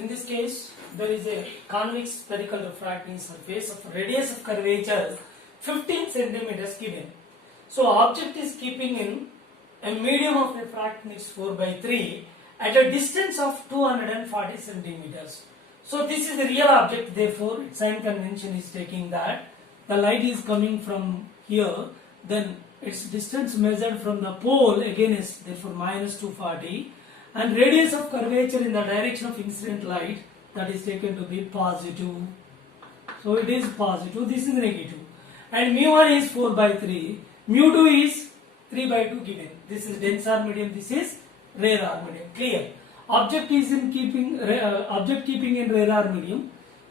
In this case, there is a convex spherical refracting surface of radius of curvature 15 centimeters given. So object is keeping in a medium of refracting index 4/3 at a distance of 240 centimeters. So this is the real object, therefore sign convention is taking that the light is coming from here, then its distance measured from the pole again is therefore minus 240, and radius of curvature in the direction of incident light, that is taken to be positive. So it is positive, this is negative. And mu1 is 4/3, mu2 is 3/2 given. This is dense R medium, this is rare R medium. Clear? Object is in keeping in rare R medium.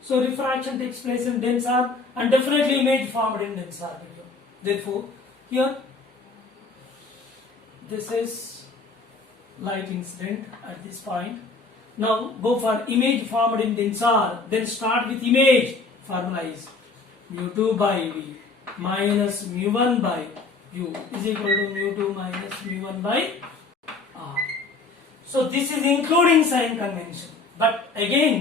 So refraction takes place in dense R and definitely image formed in dense R medium. Therefore, here this is light incident at this point. Now go for image formed in dense R. Then start with image. Formula is mu2 by V minus mu1 by U is equal to mu2 minus mu1 by R. So this is including sign convention. But again,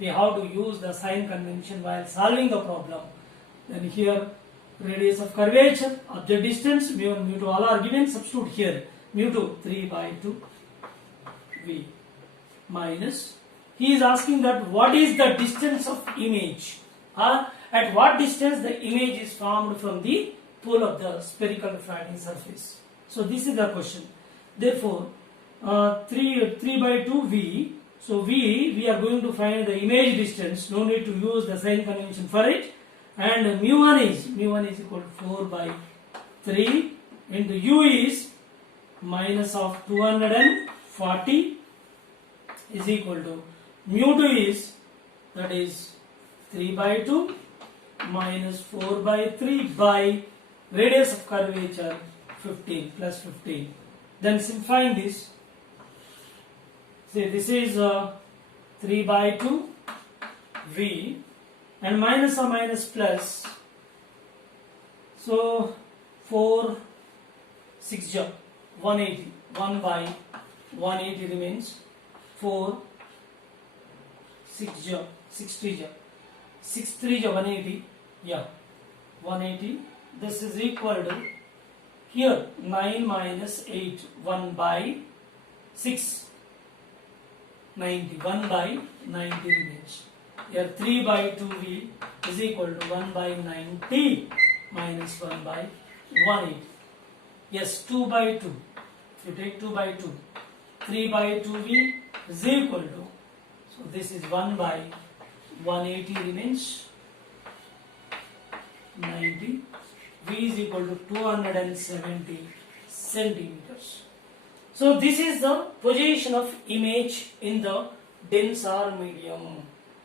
we have to use the sign convention while solving the problem. Then here radius of curvature, object distance, mu1, mu2 all are given. Substitute here mu2 3/2 V minus, he is asking that what is the distance of image, at what distance the image is formed from the pole of the spherical refracting surface. So this is the question. Therefore 3/2 V, so we are going to find the image distance, no need to use the sign convention for it, and mu1 is equal to 4/3 into U is minus of 240 is equal to mu2 is, that is 3/2 minus 4/3 by radius of curvature 15 plus 15. Then simplifying this, say this is 3/2 V and minus or minus plus, so 4 6 180, 1 by 180 remains, 4 6 60 6 3 180, yeah 180. This is equal to here 9 minus 8, 1 by 6 90, 1 by 90 remains. Here 3/2 V is equal to 1 by 90 minus 1 by 180. Yes, 2/2. If you take 2/2, 3/2 V is equal to, so this is 1 by 180 remains 90. V is equal to 270 centimeters. So this is the position of image in the dense R medium,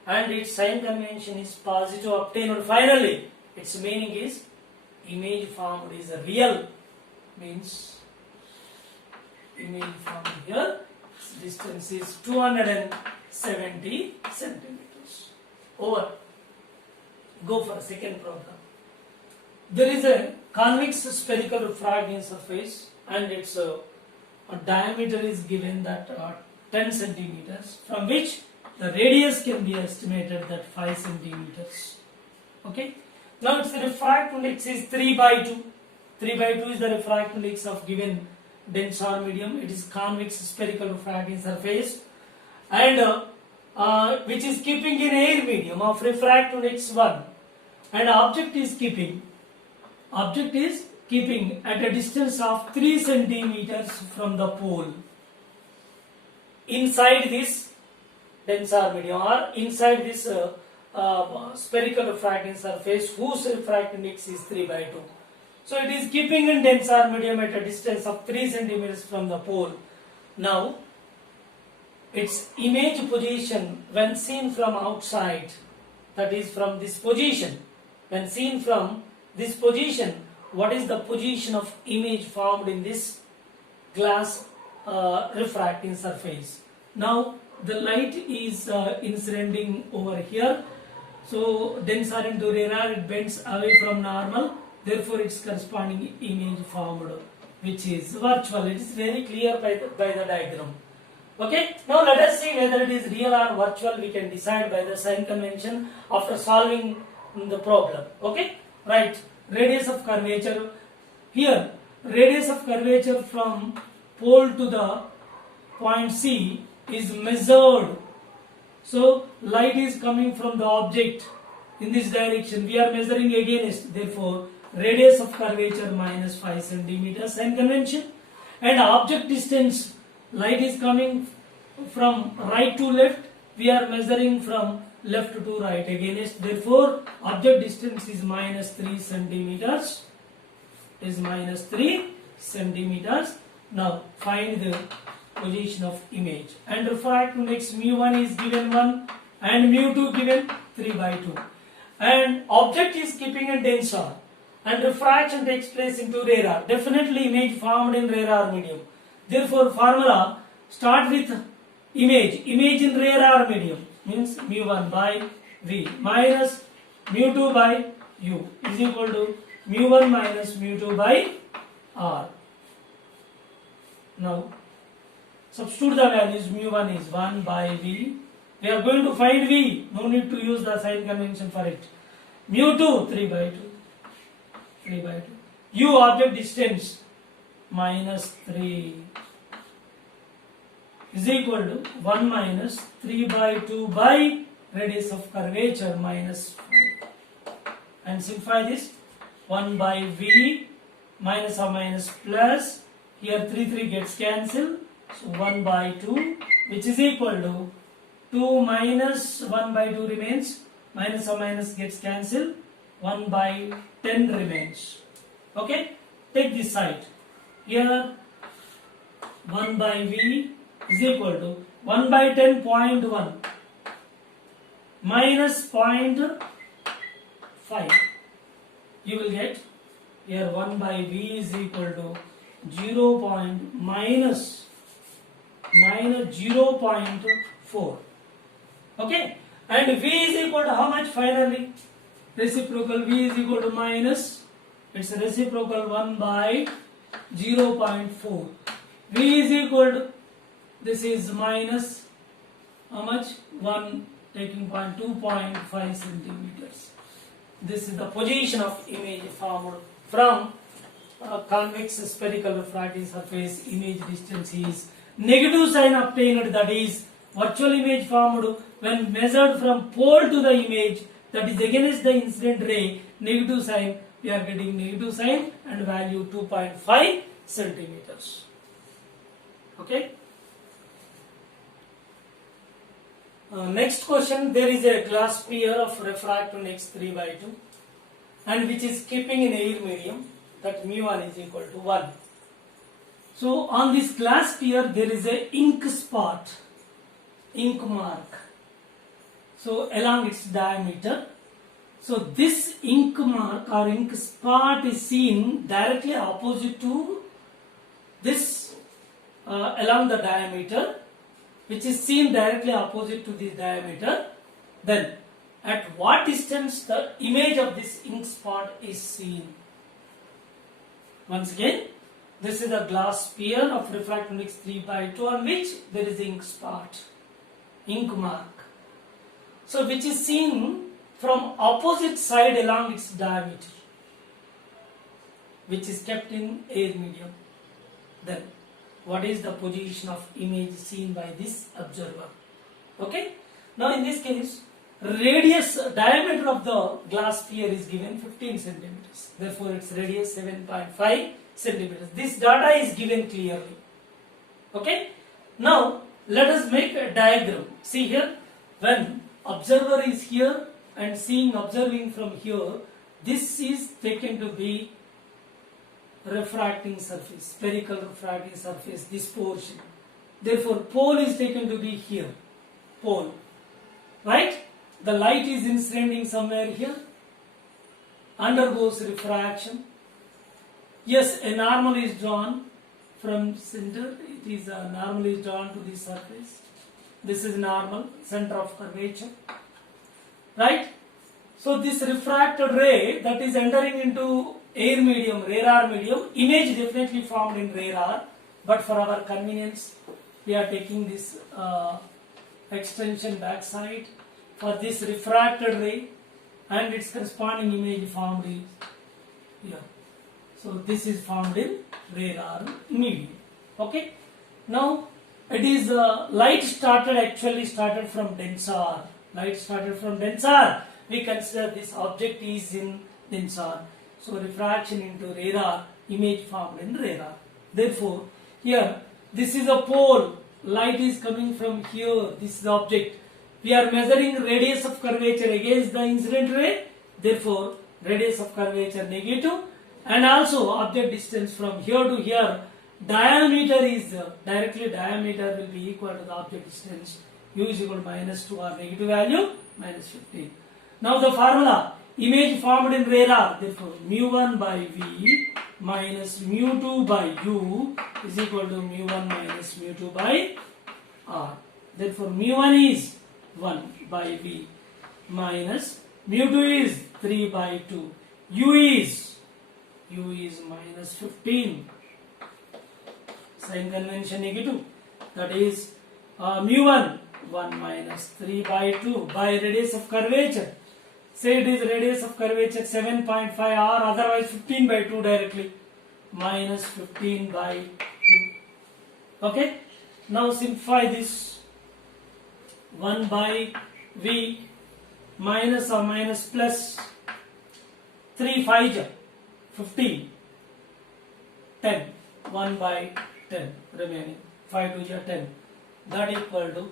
and its sign convention is positive obtained finally. Its meaning is image formed is a real, means image formed here, distance is 270 centimeters. Over. Go for a second problem. There is a convex spherical refracting surface and its diameter is given that 10 centimeters, from which the radius can be estimated that 5 centimeters. Okay. Now its refractive index is 3/2. 3/2 is the refractive index of given dense R medium. It is convex spherical refracting surface, and which is keeping in air medium of refractive index 1, and object is keeping at a distance of 3 centimeters from the pole inside this dense R medium, or inside this spherical refracting surface whose refractive index is 3/2. So it is keeping in dense R medium at a distance of 3 centimeters from the pole. Now its image position when seen from outside, that is from this position, when seen from this position, what is the position of image formed in this glass refracting surface? Now the light is incidenting over here, so dense R into rare R, it bends away from normal, therefore its corresponding image formed, which is virtual. It is very clear by the diagram. Okay, now let us see whether it is real or virtual. We can decide by the sign convention after solving the problem. Okay, right. Radius of curvature. Here, radius of curvature from pole to the point C is measured. So, light is coming from the object in this direction. We are measuring against. Therefore, radius of curvature minus 5 centimeters, sign convention. And object distance, light is coming from right to left. We are measuring from left to right against. Therefore, object distance is minus 3 centimeters. Is minus 3 centimeters. Now, find the position of image. And refractive index mu1 is given 1 and mu2 given 3 by 2. And object is keeping a tensor. And refraction takes place into radar. Definitely image formed in radar medium. Therefore, formula start with image. Image in radar medium means mu1 by V minus mu2 by U is equal to mu1 minus mu2 by R. Now, substitute the values. Mu1 is 1 by V. We are going to find V. No need to use the sign convention for it. Mu2 3 by 2. 3 by 2. U object distance minus 3 is equal to 1 minus 3 by 2 by radius of curvature minus 5. And simplify this. 1 by V minus or minus plus. Here 3 gets cancelled. So 1 by 2 which is equal to 2 minus 1 by 2 remains. Minus or minus gets cancelled. 1 by 10 remains. Okay, take this side. Here 1 by V is equal to 1 by 10.1 minus 0.5. You will get here 1 by V is equal to 0.4. Okay, and V is equal to how much finally? Reciprocal V is equal to minus, it's reciprocal 1 by 0.4. V is equal to, this is minus how much? 1 taking point 2.5 centimeters. This is the position of image formed from convex spherical refracting surface. Image distance is negative sign obtained, that is virtual image formed when measured from pole to the image, that is against the incident ray. Negative sign, we are getting negative sign and value 2.5 centimeters. Okay. Next question, there is a glass sphere of refractive index 3 by 2 and which is keeping in air medium, that mu1 is equal to 1. So on this glass sphere there is a ink spot, ink mark. So along its diameter. So this ink mark or ink spot is seen directly opposite to this along the diameter, which is seen directly opposite to this diameter. Then at what distance the image of this ink spot is seen? Once again, this is a glass sphere of refractive index 3 by 2 on which there is ink spot, ink mark. So which is seen from opposite side along its diameter, which is kept in air medium. Then what is the position of image seen by this observer? Okay. Now in this case, radius, diameter of the glass sphere is given 15 centimeters. Therefore its radius 7.5 centimeters. This data is given clearly. Okay. Now let us make a diagram. See here, when observer is here and observing from here, this is taken to be refracting surface, spherical refracting surface, this portion. Therefore pole is taken to be here, pole, right? The light is incident somewhere here, undergoes refraction. Yes, a normal is drawn from center. It is normal is drawn to this surface. This is normal, center of curvature, right? So this refracted ray that is entering into air medium, radar medium, image definitely formed in radar, but for our convenience we are taking this extension backside for this refracted ray, and its corresponding image formed is here. So this is formed in radar medium. Okay. Now it is light actually started from densar. Light started from densar. We consider this object is in densar. So refraction into radar, image formed in radar. Therefore, here this is a pole. Light is coming from here. This is the object. We are measuring radius of curvature against the incident ray. Therefore, radius of curvature negative, and also object distance from here to here. Diameter is directly diameter will be equal to the object distance. U is equal to -2 or negative value -15. Now the formula, image formed in radar, therefore mu1 by V minus mu2 by U is equal to mu1 minus mu2 by R. Therefore mu1 is 1 by V minus mu2 is 3 by 2. U is minus 15. Sign convention negative. That is mu1 1 minus 3 by 2 by radius of curvature. Say it is radius of curvature 7.5 or otherwise 15 by 2 directly. Minus 15 by 2. Okay. Now simplify this. 1 by V minus or minus plus 3 5 15 10 1 by 10 remaining 5 2 10, that equal to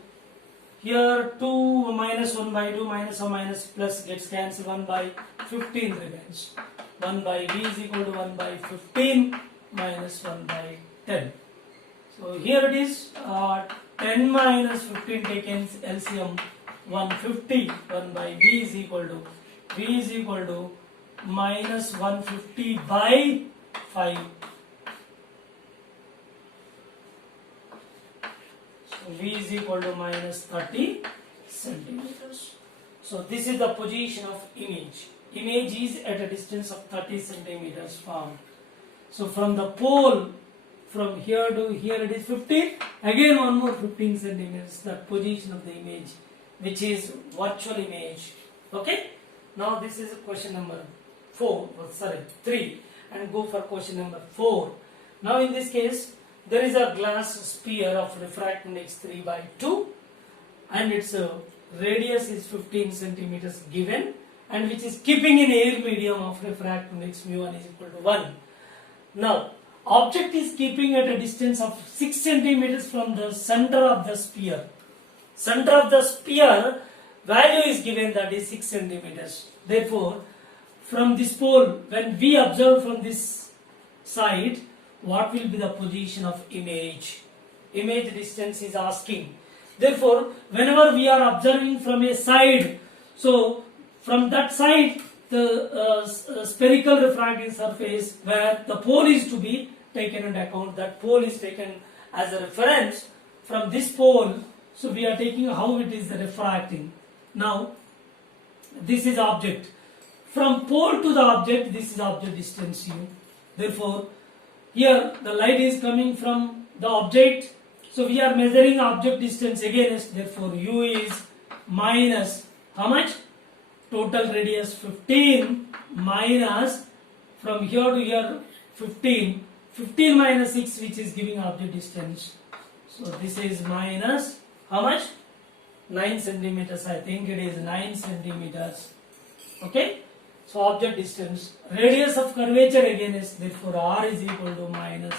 here 2 minus 1 by 2 minus or minus plus gets cancelled, 1 by 15 remains. 1 by V is equal to 1 by 15 minus 1 by 10. So here it is 10 minus 15 taken LCM 150. 1 by V is equal to minus 150 by 5. So V is equal to minus 30 centimeters. So this is the position of image. Image is at a distance of 30 centimeters formed. So from the pole, from here to here it is 15. Again one more 15 centimeters. That position of the image, which is virtual image. Okay. Now this is question number 3, and go for question number 4. Now in this case, there is a glass sphere of refractive index 3 by 2, and its radius is 15 centimeters given, and which is keeping in air medium of refractive index mu1 is equal to 1. Now, object is keeping at a distance of 6 centimeters from the center of the sphere. Center of the sphere value is given, that is 6 centimeters. Therefore, from this pole, when we observe from this side, what will be the position of image? Image distance is asking. Therefore, whenever we are observing from a side, so from that side, the spherical refracting surface where the pole is to be taken into account, that pole is taken as a reference from this pole. So we are taking how it is refracting. Now, this is object. From pole to the object, this is object distance U. Therefore, here the light is coming from the object. So we are measuring object distance against. Therefore, U is minus how much? Total radius 15 minus from here to here 15. 15 minus 6, which is giving object distance. So this is minus how much? 9 centimeters. I think it is 9 centimeters. Okay. So object distance, radius of curvature again is, therefore R is equal to minus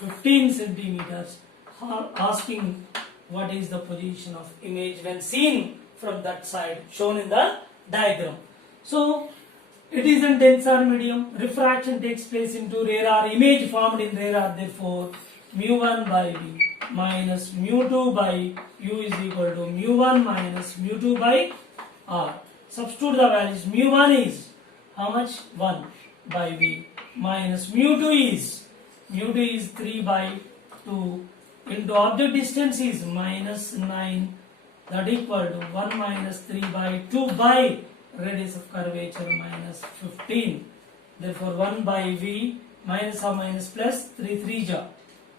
15 centimeters. Asking what is the position of image when seen from that side, shown in the diagram. So it is in densar medium. Refraction takes place into radar. Image formed in radar. Therefore, mu1 by V minus mu2 by U is equal to mu1 minus mu2 by R. Substitute the values. Mu1 is how much? 1 by V minus mu2 is 3 by 2 into object distance is minus 9, that equal to 1 minus 3 by 2 by radius of curvature minus 15. Therefore 1 by V minus or minus plus 3 3 ja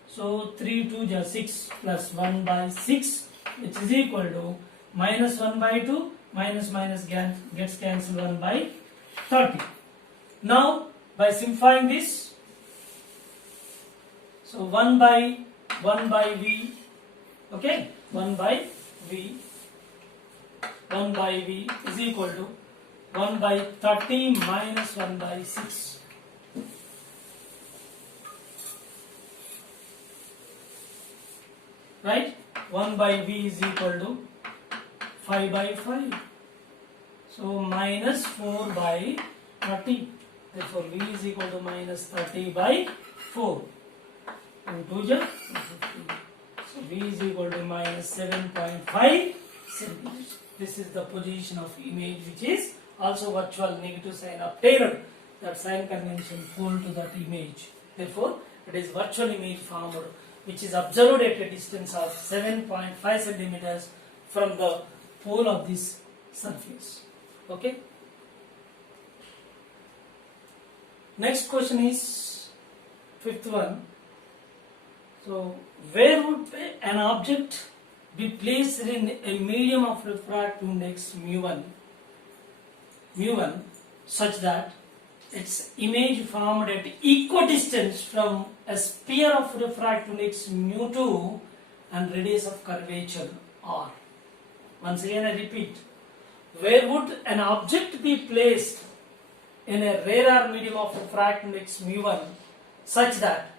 So 3 2 is 6 plus 1 by 6, which is equal to minus 1 by 2, minus minus gets cancelled 1 by 30. Now by simplifying this, so 1 by V, okay, 1 by V is equal to 1 by 30 minus 1 by 6. Right? 1 by V is equal to 5 by 5. So minus 4 by 30. Therefore V is equal to minus 30 by 4. 2 2 is 15. So V is equal to minus 7.5 centimeters. This is the position of image, which is also virtual negative sign obtained. That sign convention hold to that image. Therefore, it is virtual image formed, which is observed at a distance of 7.5 centimeters from the pole of this surface. Okay. Next question is fifth one. So, where would an object be placed in a medium of refractive index mu1 such that its image formed at equidistance from a sphere of refractive index mu2 and radius of curvature r? Once again I repeat, where would an object be placed in a radar medium of refractive index mu1 such that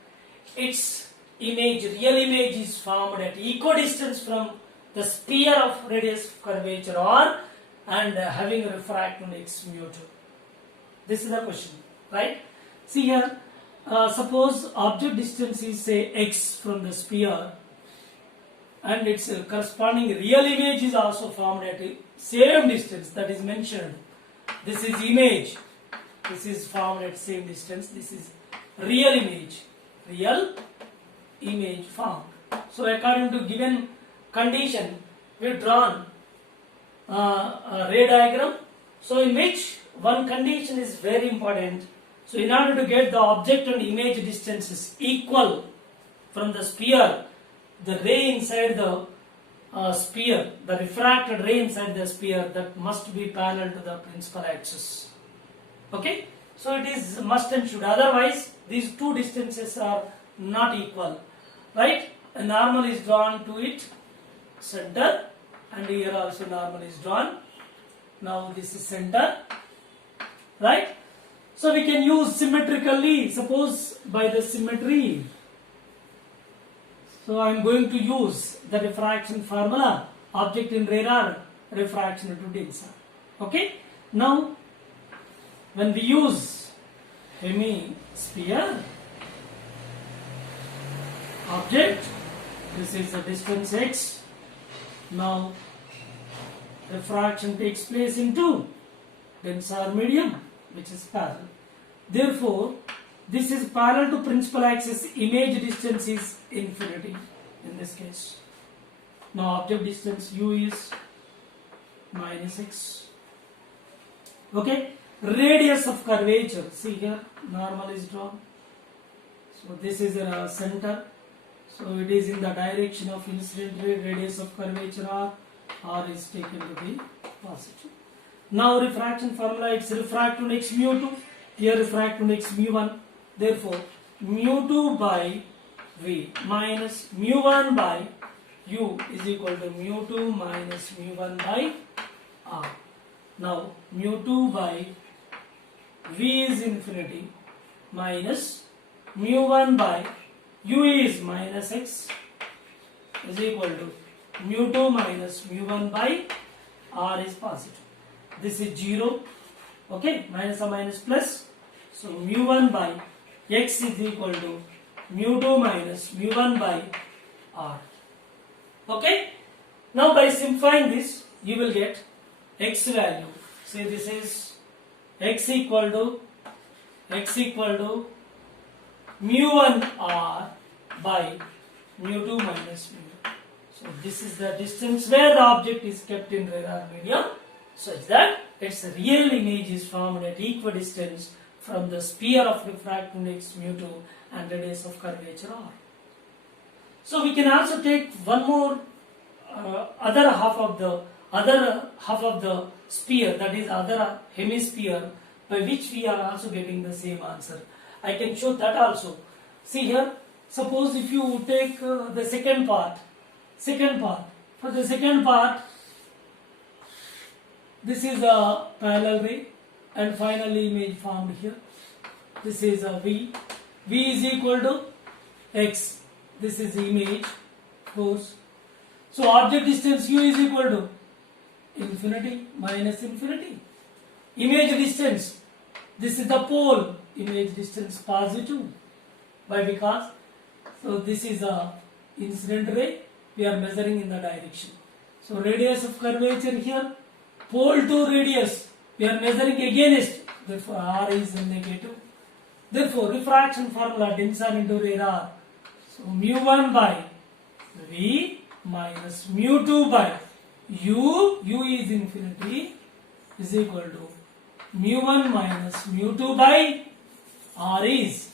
its real image is formed at equidistance from the sphere of radius of curvature r and having a refractive index mu2? This is the question, right? See here, suppose object distance is say x from the sphere and its corresponding real image is also formed at the same distance that is mentioned. This is image. This is formed at same distance. This is real image. Real image formed. So according to given condition, we have drawn a ray diagram. So in which one condition is very important. So in order to get the object and image distances equal from the sphere, the ray inside the sphere, the refracted ray inside the sphere, that must be parallel to the principal axis. Okay? So it is must and should. Otherwise, these two distances are not equal. Right? A normal is drawn to it center, and here also normal is drawn. Now this is center. Right? So we can use symmetrically. Suppose by the symmetry. So I am going to use the refraction formula. Object in radar, refraction into DINSAR. Okay? Now, when we use hemisphere, object, this is the distance x. Now, refraction takes place into DINSAR medium, which is parallel. Therefore, this is parallel to principal axis. Image distance is infinity in this case. Now object distance u is minus x. Okay. Radius of curvature. See here, normal is drawn. So this is the center. So it is in the direction of incident ray. Radius of curvature r is taken to be positive. Now refraction formula, it's refractive index mu2. Here refractive index mu1. Therefore, mu2 by V minus mu1 by U is equal to mu2 minus mu1 by R. Now, mu2 by V is infinity minus mu1 by U is minus x is equal to mu2 minus mu1 by R is positive. This is 0. Okay, minus or minus plus. So, mu1 by x is equal to mu2 minus mu1 by r. Okay? Now by simplifying this, you will get x value. Say this is x equal to mu1 r by mu2 minus mu1. So this is the distance where the object is kept in radar medium such that its real image is formed at equidistance from the sphere of refractive index mu2 and radius of curvature r. So we can also take one more other half of the sphere, that is other hemisphere, by which we are also getting the same answer. I can show that also. See here, suppose if you take the second part, for the second part, this is a parallel ray and finally image formed here. This is a V is equal to X. This is the image force. So object distance U is equal to infinity minus infinity. Image distance, this is the pole, image distance positive. Why? Because so this is a incident ray, we are measuring in the direction. So radius of curvature here, pole to radius, we are measuring against, therefore R is negative. Therefore refraction formula Dinsar into radar. So mu1 by V minus mu2 by U is infinity, is equal to mu1 minus mu2 by R is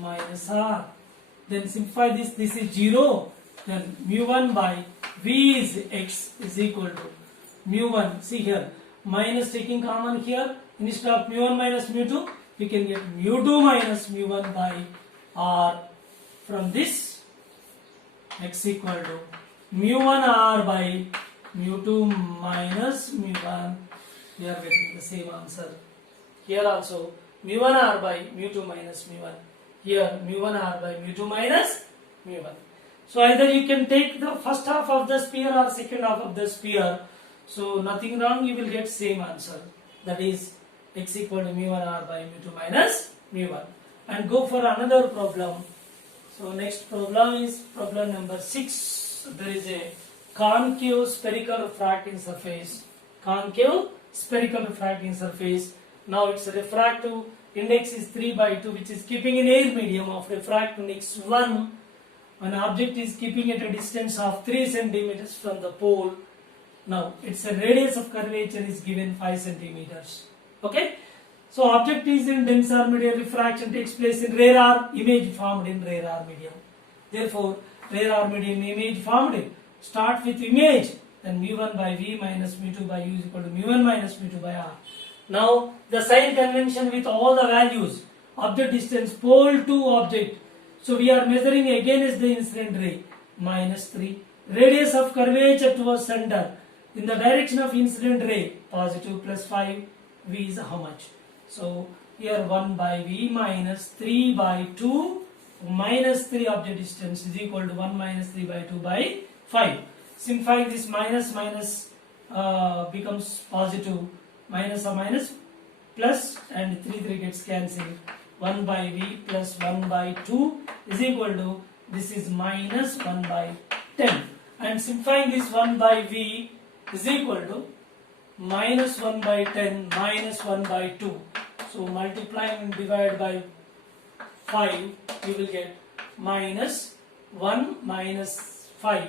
minus R. Then simplify this is 0. Then mu1 by V is X is equal to mu1. See here, minus taking common here, instead of mu1 minus mu2, we can get mu2 minus mu1 by R. From this, X equal to mu1 R by mu2 minus mu1. We are getting the same answer. Here also mu1 R by mu2 minus mu1. Here mu1 R by mu2 minus mu1. So either you can take the first half of the sphere or second half of the sphere. So nothing wrong, you will get same answer. That is X equal to mu1 R by mu2 minus mu1. And go for another problem. So next problem is problem number 6. There is a concave spherical refracting surface. Concave spherical refracting surface. Now its refractive index is 3/2, which is keeping in air medium of refractive index 1. An object is keeping at a distance of 3 centimeters from the pole. Now its radius of curvature is given 5 centimeters. Okay. So object is in denser medium, refraction takes place in radar, image formed in radar medium. Therefore, radar medium image formed. Start with image, then mu1 by V minus mu2 by U is equal to mu1 minus mu2 by R. Now the sign convention with all the values, object distance, pole to object. So we are measuring against the incident ray, minus 3. Radius of curvature towards center, in the direction of incident ray, positive plus 5. V is how much? So here 1 by V minus 3 by 2 minus 3 object distance is equal to 1 minus 3 by 2 by 5. Simplifying this minus becomes positive, minus or minus plus, and 3 gets cancelled. 1 by V plus 1 by 2 is equal to, this is minus 1 by 10. And simplifying this 1 by V is equal to minus 1 by 10 minus 1 by 2. So multiplying and divide by 5, you will get minus 1 minus 5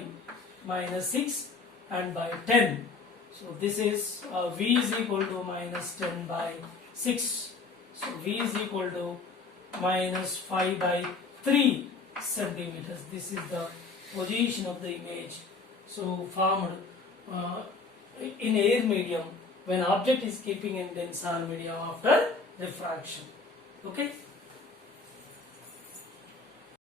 minus 6 and by 10. So this is V is equal to minus 10 by 6. So V is equal to minus 5 by 3 centimeters. This is the position of the image. So formed in air medium when object is keeping in denser medium after refraction. Okay.